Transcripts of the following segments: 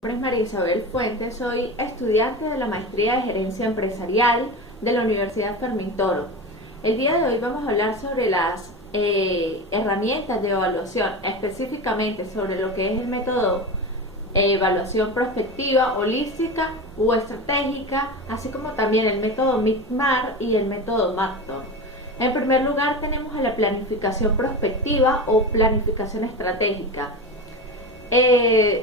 Mi nombre es María Isabel Fuentes, soy estudiante de la Maestría de Gerencia Empresarial de la Universidad Fermín Toro. El día de hoy vamos a hablar sobre las herramientas de evaluación, específicamente sobre lo que es el método evaluación prospectiva, holística o estratégica, así como también el método MICMAR y el método MACTOR. En primer lugar tenemos a la planificación prospectiva o planificación estratégica.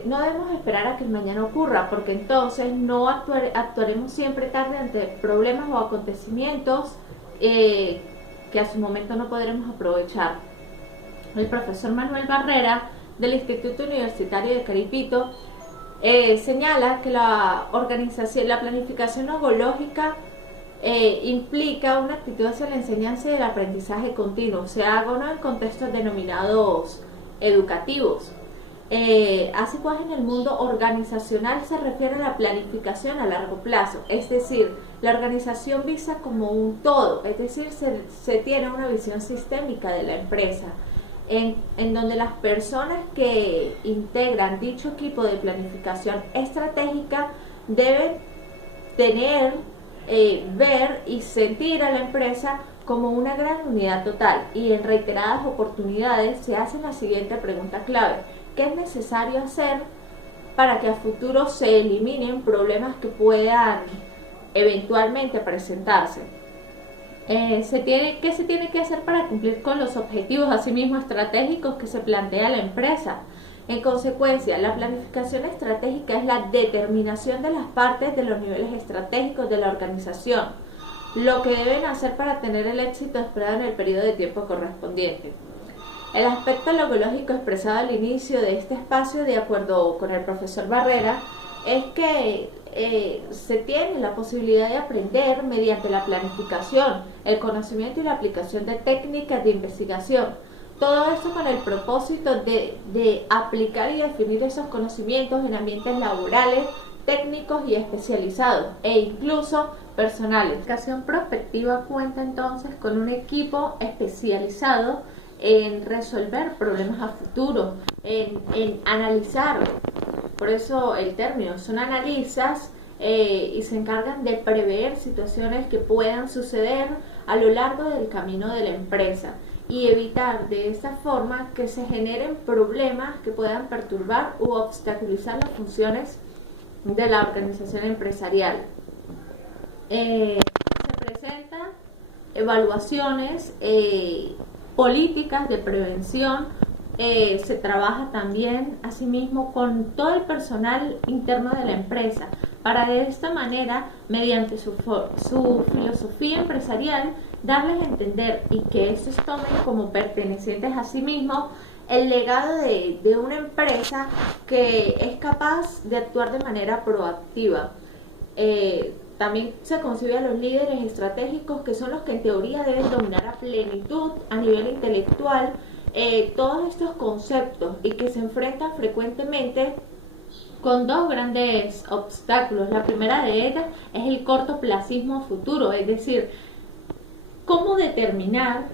No debemos esperar a que el mañana ocurra, porque entonces no actuaremos siempre tarde ante problemas o acontecimientos que a su momento no podremos aprovechar. El profesor Manuel Barrera del Instituto Universitario de Caripito señala que la planificación logológica implica una actitud hacia la enseñanza y el aprendizaje continuo, se haga en contextos denominados educativos. Así pues, en el mundo organizacional se refiere a la planificación a largo plazo, es decir, la organización vista como un todo, es decir, se tiene una visión sistémica de la empresa, en donde las personas que integran dicho equipo de planificación estratégica deben tener, ver y sentir a la empresa como una gran unidad total, y en reiteradas oportunidades se hace la siguiente pregunta clave: ¿qué es necesario hacer para que a futuro se eliminen problemas que puedan eventualmente presentarse? ¿Qué se tiene que hacer para cumplir con los objetivos asimismo estratégicos que se plantea la empresa? En consecuencia, la planificación estratégica es la determinación de las partes de los niveles estratégicos de la organización, lo que deben hacer para tener el éxito esperado en el periodo de tiempo correspondiente. El aspecto logológico expresado al inicio de este espacio, de acuerdo con el profesor Barrera, es que se tiene la posibilidad de aprender mediante la planificación, el conocimiento y la aplicación de técnicas de investigación. Todo esto con el propósito de aplicar y definir esos conocimientos en ambientes laborales, técnicos y especializados, e incluso personales. La planificación prospectiva cuenta entonces con un equipo especializado en resolver problemas a futuro, en analizar, por eso el término, son analistas y se encargan de prever situaciones que puedan suceder a lo largo del camino de la empresa y evitar de esta forma que se generen problemas que puedan perturbar u obstaculizar las funciones de la organización empresarial. Se presentan evaluaciones, políticas de prevención, se trabaja también asimismo con todo el personal interno de la empresa para de esta manera, mediante su filosofía empresarial, darles a entender y que estos tomen como pertenecientes a sí mismos el legado de una empresa que es capaz de actuar de manera proactiva. También se concibe a los líderes estratégicos, que son los que en teoría deben dominar a plenitud a nivel intelectual todos estos conceptos, y que se enfrentan frecuentemente con dos grandes obstáculos. La primera de ellas es el cortoplacismo futuro, es decir, cómo determinar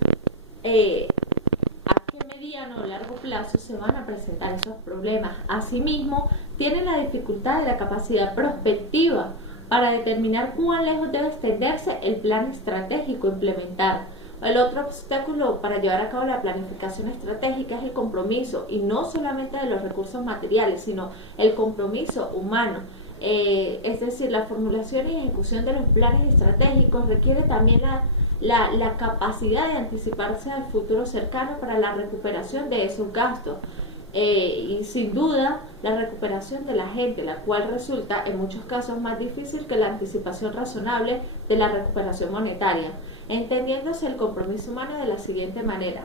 a qué mediano o largo plazo se van a presentar esos problemas. Asimismo, tienen la dificultad de la capacidad prospectiva para determinar cuán lejos debe extenderse el plan estratégico a implementar. El otro obstáculo para llevar a cabo la planificación estratégica es el compromiso, y no solamente de los recursos materiales, sino el compromiso humano. Es decir, la formulación y ejecución de los planes estratégicos requiere también la capacidad de anticiparse al futuro cercano para la recuperación de esos gastos. Y sin duda la recuperación de la gente, la cual resulta en muchos casos más difícil que la anticipación razonable de la recuperación monetaria, entendiéndose el compromiso humano de la siguiente manera: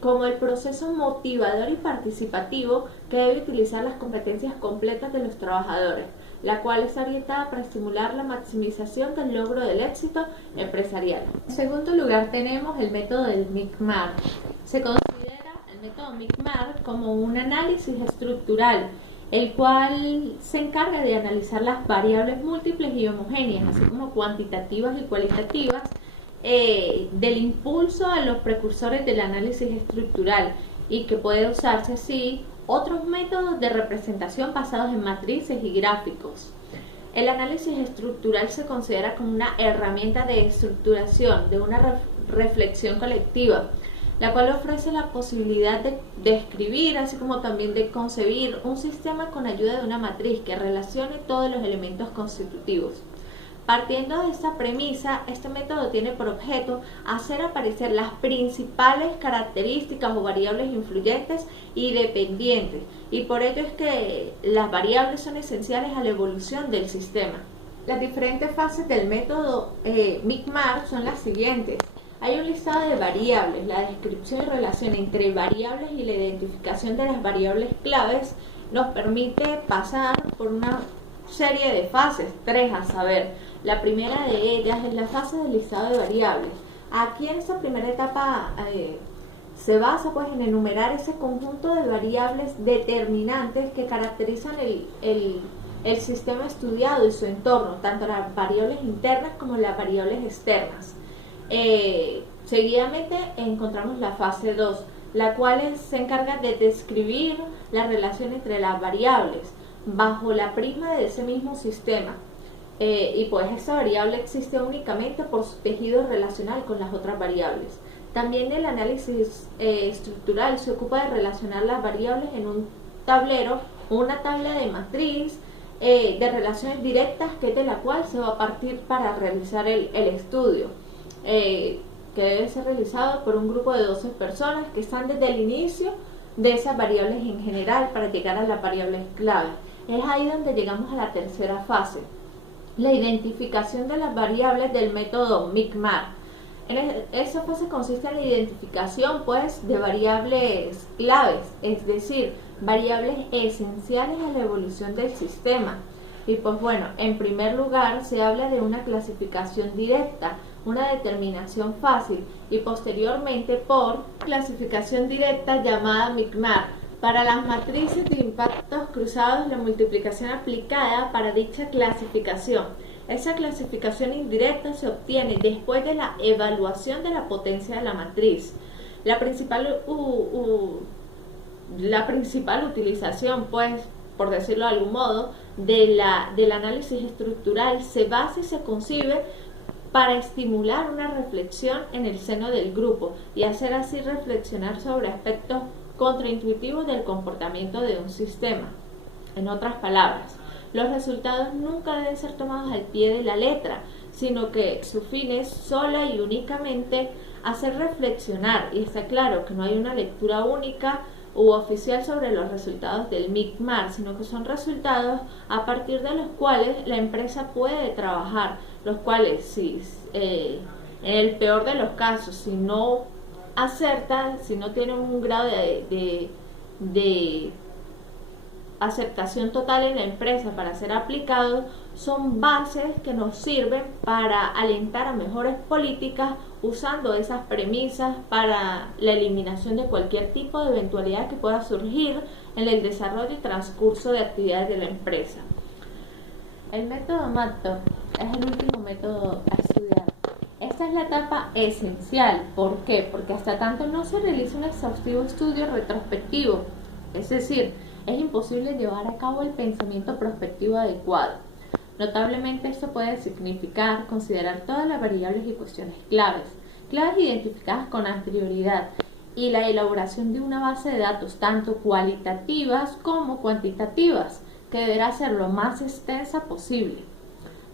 como el proceso motivador y participativo que debe utilizar las competencias completas de los trabajadores, la cual está orientada para estimular la maximización del logro del éxito empresarial. En segundo lugar tenemos el método del MICMAR. Se considera el método MICMAR como un análisis estructural, el cual se encarga de analizar las variables múltiples y homogéneas, así como cuantitativas y cualitativas, del impulso a los precursores del análisis estructural, y que puede usarse así Otros métodos de representación basados en matrices y gráficos. El análisis estructural se considera como una herramienta de estructuración de una reflexión colectiva, la cual ofrece la posibilidad de describir, así como también de concebir un sistema con ayuda de una matriz que relacione todos los elementos constitutivos. Partiendo de esta premisa, este método tiene por objeto hacer aparecer las principales características o variables influyentes y dependientes, y por ello es que las variables son esenciales a la evolución del sistema. Las diferentes fases del método MICMAR son las siguientes. Hay un listado de variables, la descripción y relación entre variables y la identificación de las variables claves nos permite pasar por una serie de fases, 3 a saber. La primera de ellas es la fase del listado de variables. Aquí en esta primera etapa se basa pues en enumerar ese conjunto de variables determinantes que caracterizan el sistema estudiado y su entorno, tanto las variables internas como las variables externas. Seguidamente encontramos la fase 2, la cual se encarga de describir la relación entre las variables bajo la prisma de ese mismo sistema. Y pues esa variable existe únicamente por su tejido relacional con las otras variables. También el análisis estructural se ocupa de relacionar las variables en un tablero o una tabla de matriz de relaciones directas, que es de la cual se va a partir para realizar el estudio, que debe ser realizado por un grupo de 12 personas que están desde el inicio de esas variables en general para llegar a las variables clave. Es ahí donde llegamos a la tercera fase, la identificación de las variables del método MICMAR. Esa fase consiste en la identificación pues de variables claves, es decir, variables esenciales a la evolución del sistema. Y pues bueno, en primer lugar se habla de una clasificación directa, una determinación fácil, y posteriormente por clasificación directa llamada MICMAR. Para las matrices de impactos cruzados, la multiplicación aplicada para dicha clasificación. Esa clasificación indirecta se obtiene después de la evaluación de la potencia de la matriz. La principal utilización, pues, por decirlo de algún modo, del análisis estructural se basa y se concibe para estimular una reflexión en el seno del grupo y hacer así reflexionar sobre aspectos contraintuitivos del comportamiento de un sistema. En otras palabras, los resultados nunca deben ser tomados al pie de la letra, sino que su fin es sola y únicamente hacer reflexionar, y está claro que no hay una lectura única u oficial sobre los resultados del MICMAR, sino que son resultados a partir de los cuales la empresa puede trabajar, los cuales, si en el peor de los casos, si no acerta, si no tiene un grado de aceptación total en la empresa para ser aplicados, son bases que nos sirven para alentar a mejores políticas usando esas premisas para la eliminación de cualquier tipo de eventualidad que pueda surgir en el desarrollo y transcurso de actividades de la empresa. El método MATLAB es el último método a estudiar. Esta es la etapa esencial. ¿Por qué? Porque hasta tanto no se realiza un exhaustivo estudio retrospectivo, es decir, es imposible llevar a cabo el pensamiento prospectivo adecuado. Notablemente esto puede significar considerar todas las variables y cuestiones claves identificadas con anterioridad, y la elaboración de una base de datos tanto cualitativas como cuantitativas, que deberá ser lo más extensa posible.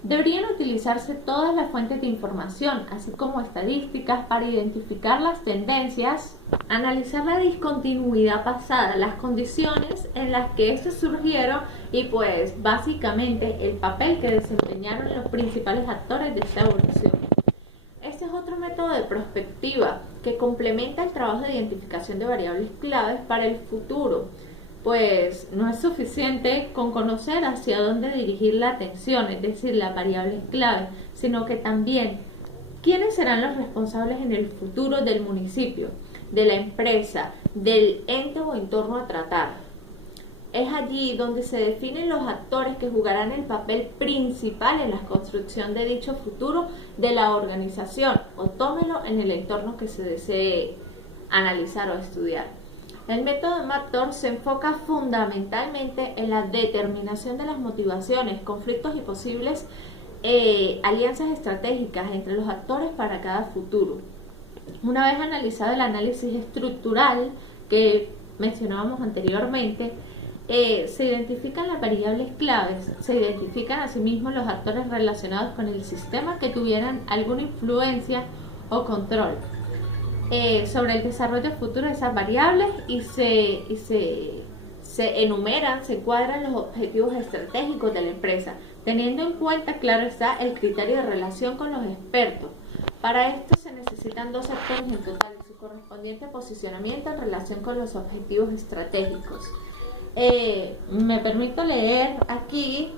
Deberían utilizarse todas las fuentes de información, así como estadísticas, para identificar las tendencias, analizar la discontinuidad pasada, las condiciones en las que éstas surgieron y pues básicamente el papel que desempeñaron los principales actores de esta evolución. Este es otro método de prospectiva que complementa el trabajo de identificación de variables claves para el futuro, pues no es suficiente con conocer hacia dónde dirigir la atención, es decir, las variables clave, sino que también quiénes serán los responsables en el futuro del municipio, de la empresa, del ente o entorno a tratar. Es allí donde se definen los actores que jugarán el papel principal en la construcción de dicho futuro de la organización, o tómelo en el entorno que se desee analizar o estudiar. El método MATTOR se enfoca fundamentalmente en la determinación de las motivaciones, conflictos y posibles alianzas estratégicas entre los actores para cada futuro. Una vez analizado el análisis estructural que mencionábamos anteriormente, se identifican las variables claves, se identifican asimismo los actores relacionados con el sistema que tuvieran alguna influencia o control sobre el desarrollo futuro de esas variables y se enumeran, se cuadran los objetivos estratégicos de la empresa, teniendo en cuenta, claro está, el criterio de relación con los expertos. Para esto se necesitan dos actores en total y su correspondiente posicionamiento en relación con los objetivos estratégicos. Me permito leer aquí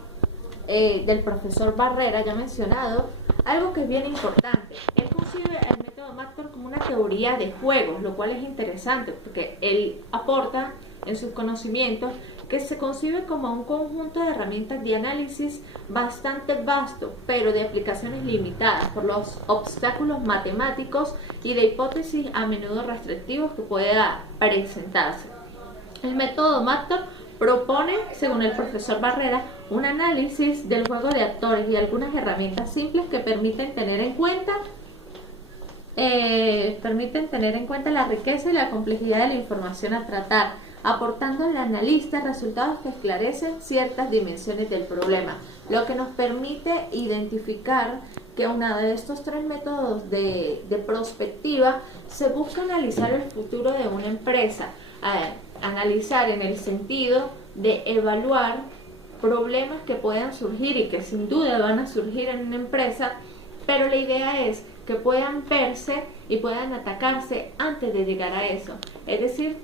del profesor Barrera, ya mencionado, algo que es bien importante. Él concibe el método MATTOR como una teoría de juegos, lo cual es interesante porque él aporta en sus conocimientos que se concibe como un conjunto de herramientas de análisis bastante vasto, pero de aplicaciones limitadas por los obstáculos matemáticos y de hipótesis a menudo restrictivos que pueda presentarse. El método MATTOR propone, según el profesor Barrera, un análisis del juego de actores y algunas herramientas simples que permiten tener en cuenta la riqueza y la complejidad de la información a tratar, aportando al analista resultados que esclarecen ciertas dimensiones del problema, lo que nos permite identificar que uno de estos tres métodos de prospectiva se busca analizar el futuro de una empresa, analizar en el sentido de evaluar problemas que puedan surgir y que sin duda van a surgir en una empresa, pero la idea es que puedan verse y puedan atacarse antes de llegar a eso, es decir,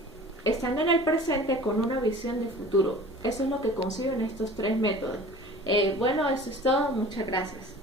estando en el presente con una visión de futuro. Eso es lo que conciben estos tres métodos. Bueno, eso es todo. Muchas gracias.